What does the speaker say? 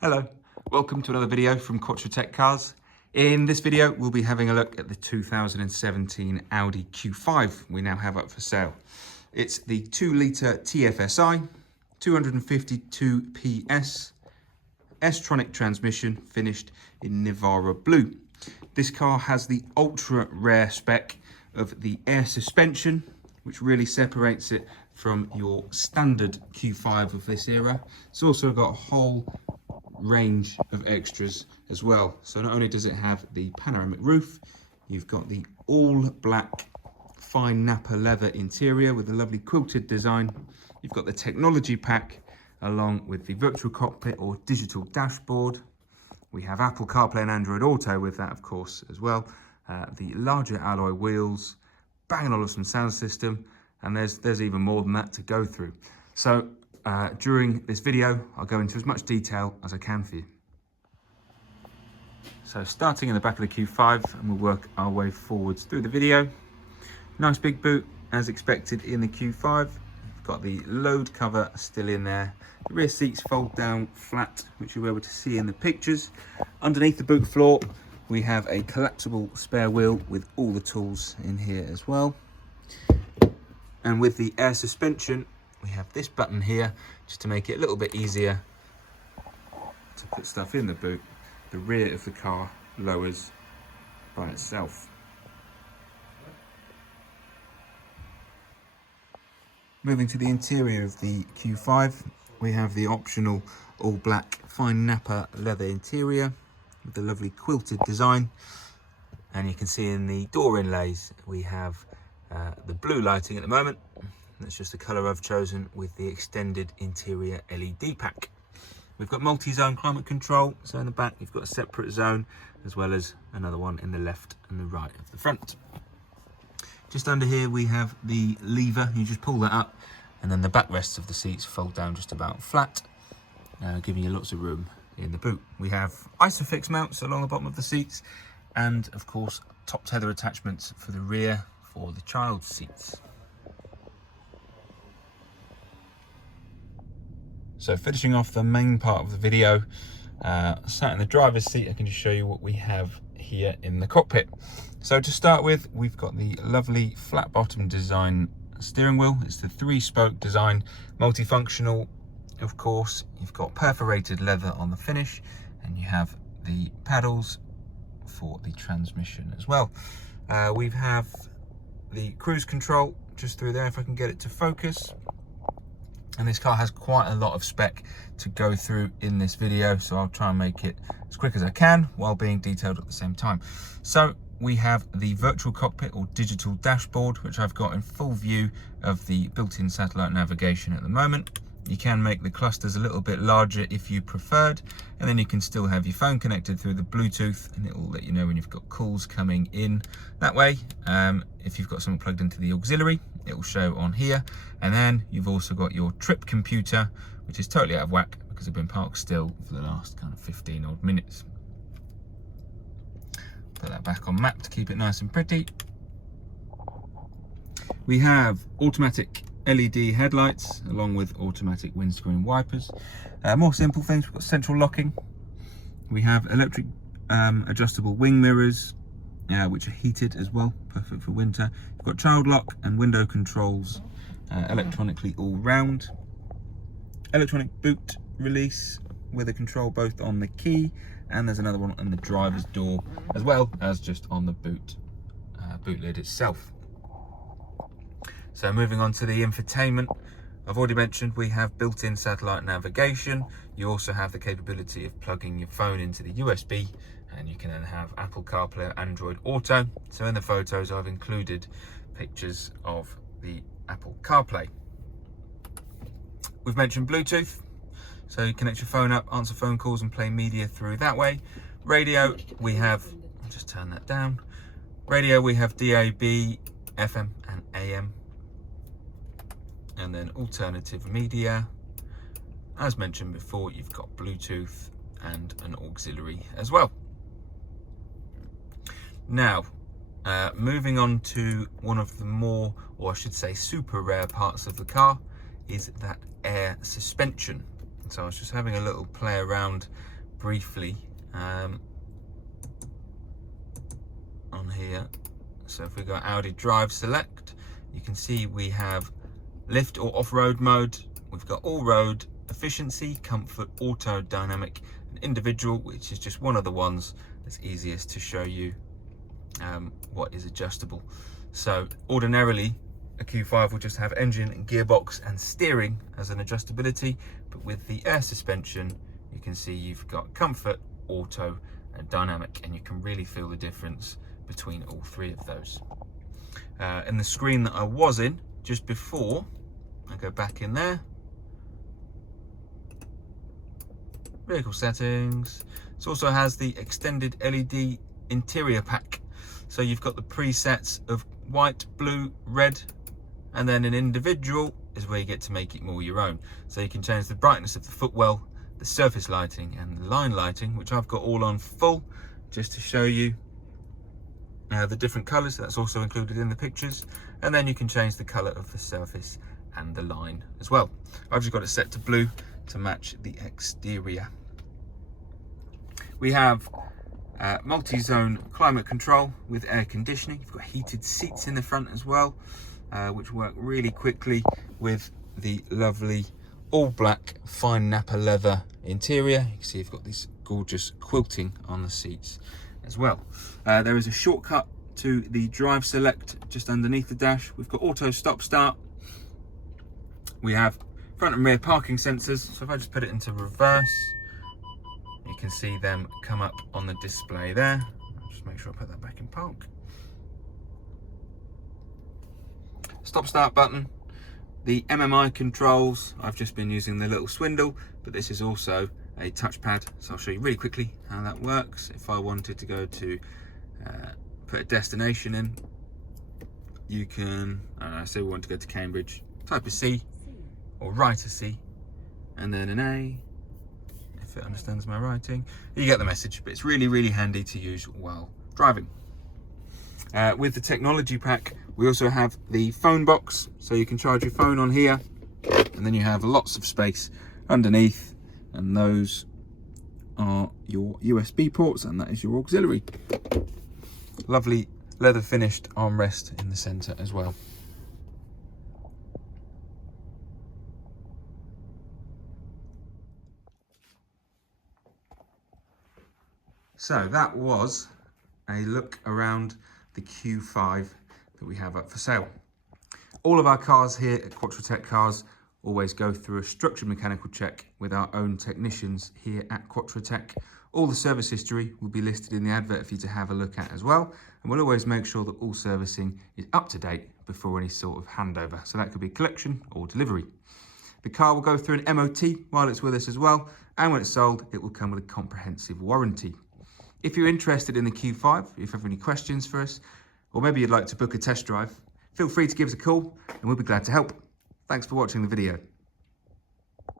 Hello, welcome to another video from Quattro Tech Cars. In this video, we'll be having a look at the 2017 Audi Q5 we now have up for sale. It's the 2-litre TFSI, 252 PS, S-tronic transmission finished in Navara blue. This car has the ultra rare spec of the air suspension, which really separates it from your standard Q5 of this era. It's also got a whole range of extras as well. So not only does it have the panoramic roof, you've got the all black fine Nappa leather interior with a lovely quilted design. You've got the technology pack along with the virtual cockpit or digital dashboard. We have Apple CarPlay and Android Auto with that, of course, as well. The larger alloy wheels, Bang & Olufsen sound system, and there's even more than that to go through. So during this video, I'll go into as much detail as I can for you. So starting in the back of the Q5, and we'll work our way forwards through the video. Nice big boot, as expected in the Q5. We've got the load cover still in there. The rear seats fold down flat, which you'll be able to see in the pictures. Underneath the boot floor, we have a collapsible spare wheel with all the tools in here as well. And with the air suspension, we have this button here just to make it a little bit easier to put stuff in the boot. The rear of the car lowers by itself. Moving to the interior of the Q5, we have the optional all black fine Nappa leather interior with the lovely quilted design. And you can see in the door inlays, we have the blue lighting at the moment. That's just the colour I've chosen with the extended interior LED pack. We've got multi-zone climate control, so in the back you've got a separate zone as well as another one in the left and the right of the front. Just under here we have the lever. You just pull that up and then the backrests of the seats fold down just about flat, giving you lots of room in the boot. We have Isofix mounts along the bottom of the seats and of course top tether attachments for the rear for the child seats. So finishing off the main part of the video, sat in the driver's seat, I can just show you what we have here in the cockpit. So to start with, we've got the lovely flat bottom design steering wheel. It's the 3-spoke design, multifunctional, of course. You've got perforated leather on the finish, and you have the paddles for the transmission as well. We have the cruise control just through there, if I can get it to focus. And this car has quite a lot of spec to go through in this video, so I'll try and make it as quick as I can while being detailed at the same time. So we have the virtual cockpit or digital dashboard, which I've got in full view of the built-in satellite navigation at the moment. You can make the clusters a little bit larger if you preferred, and then you can still have your phone connected through the Bluetooth, and it will let you know when you've got calls coming in that way. If you've got something plugged into the auxiliary, it will show on here. And then you've also got your trip computer, which is totally out of whack because I've been parked still for the last kind of 15 odd minutes. Put that back on map to keep it nice and pretty. We have automatic LED headlights along with automatic windscreen wipers. More simple things, we've got central locking. We have electric adjustable wing mirrors, which are heated as well, perfect for winter. You've got child lock and window controls electronically all round. Electronic boot release with a control both on the key, and there's another one on the driver's door as well as just on the boot lid itself. So moving on to the infotainment, I've already mentioned we have built-in satellite navigation. You also have the capability of plugging your phone into the USB, and you can then have Apple CarPlay or Android Auto. So in the photos I've included pictures of the Apple CarPlay. We've mentioned Bluetooth, so you connect your phone up, answer phone calls and play media through that way. Radio, we have, I'll just turn that down. Radio, we have DAB, FM and AM. And then alternative media, as mentioned before, you've got Bluetooth and an auxiliary as well. Now, moving on to one of the more, or I should say super rare parts of the car, is that air suspension. So I was just having a little play around briefly on here. So if we go Audi Drive Select, you can see we have lift or off-road mode. We've got all road, efficiency, comfort, auto, dynamic, and individual, which is just one of the ones that's easiest to show you what is adjustable. So ordinarily a Q5 will just have engine and gearbox and steering as an adjustability, but with the air suspension you can see you've got comfort, auto, and dynamic, and you can really feel the difference between all three of those. In the screen that I was in just before, I go back in there, vehicle settings. It also has the extended LED interior pack, so you've got the presets of white, blue, red, and then an individual is where you get to make it more your own. So you can change the brightness of the footwell, the surface lighting, and the line lighting, which I've got all on full just to show you the different colors. That's also included in the pictures. And then you can change the color of the surface and the line as well. I've just got it set to blue to match the exterior. We have multi-zone climate control with air conditioning. You've got heated seats in the front as well, which work really quickly with the lovely all black fine Nappa leather interior. You can see you've got this gorgeous quilting on the seats as well. There is a shortcut to the Drive Select just underneath the dash. We've got auto stop start. We have front and rear parking sensors. So if I just put it into reverse, you can see them come up on the display there. I'll just make sure I put that back in park. Stop start button. The MMI controls, I've just been using the little swindle, but this is also a touchpad. So I'll show you really quickly how that works. If I wanted to go to put a destination in, you can, I don't know, say we want to go to Cambridge, type a C or write a C and then an A, if it understands my writing. You get the message, but it's really, really handy to use while driving. With the technology pack, we also have the phone box, so you can charge your phone on here, and then you have lots of space underneath, and those are your USB ports, and that is your auxiliary. Lovely leather finished armrest in the center as well. So that was a look around the Q5 that we have up for sale. All of our cars here at Quattrotech Cars always go through a structured mechanical check with our own technicians here at Quattrotech. All the service history will be listed in the advert for you to have a look at as well, and we'll always make sure that all servicing is up to date before any sort of handover. So that could be collection or delivery. The car will go through an MOT while it's with us as well, and when it's sold, it will come with a comprehensive warranty. If you're interested in the Q5, if you have any questions for us, or maybe you'd like to book a test drive, feel free to give us a call and we'll be glad to help. Thanks for watching the video.